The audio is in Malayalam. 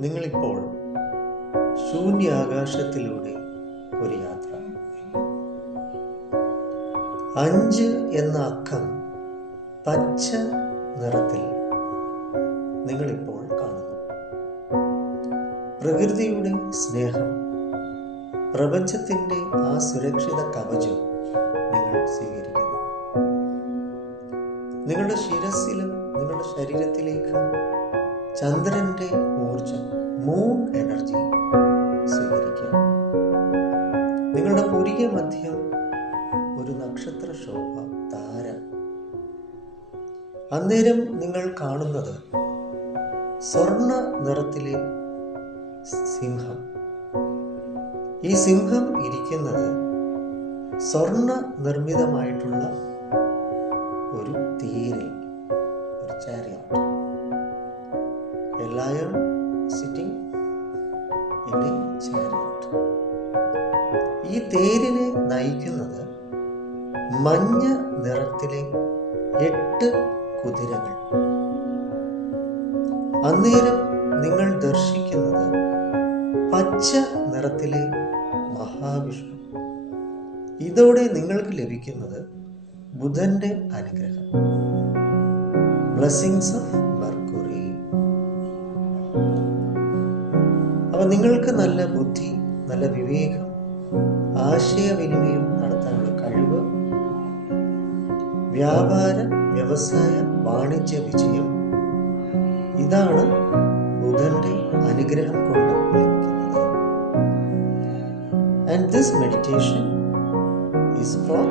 നിങ്ങളിപ്പോൾ ശൂന്യാകാശത്തിലൂടെ ഒരു യാത്ര. അഞ്ച് എന്ന അക്കം പച്ച നിറത്തിൽ നിങ്ങളിപ്പോൾ കാണുന്നു. പ്രകൃതിയുടെ സ്നേഹം പ്രപഞ്ചത്തിന്റെ ആ സുരക്ഷിത കവചം നിങ്ങൾ സ്വീകരിക്കുന്നു. നിങ്ങളുടെ ശിരസിലും നിങ്ങളുടെ ശരീരത്തിലേക്കും ചന്ദ്രന്റെ ഊർജം മൂൺ എനർജി സ്വീകരിക്കുക നിങ്ങളുടെ പുരിക മധ്യം ഒരു നക്ഷത്ര ശോഭ താര. അന്നേരം നിങ്ങൾ കാണുന്നത് സ്വർണ നിറത്തിലെ സിംഹം. ഈ സിംഹം ഇരിക്കുന്നത് സ്വർണ നിർമ്മിതമായിട്ടുള്ള ഒരു തീരിൽ ഒരു chariot a lion sitting in a chariot ഈ തേരിനെ നയിക്കുന്നത് മഞ്ഞ നിറത്തിലെ എട്ട് കുതിരകൾ. അന്നേരം നിങ്ങൾ ദർശിക്കുന്നത് പച്ച നിറത്തിലെ മഹാവിഷ്ണു. ഇതോടെ നിങ്ങൾക്ക് ലഭിക്കുന്നത് ബുധന്റെ അനുഗ്രഹം. ബ്ലസ്സിംഗ്സ് ഓഫ് അപ്പൊ നിങ്ങൾക്ക് നല്ല ബുദ്ധി നല്ല വിവേകം ആശയവിനിമയം നടത്താനുള്ള കഴിവ് വ്യാപാര വ്യവസായ വാണിജ്യ വിജയം ഇതാണ് ബുധന്റെ അനുഗ്രഹം കൊണ്ട് ലഭിക്കുന്നത്. And this meditation is for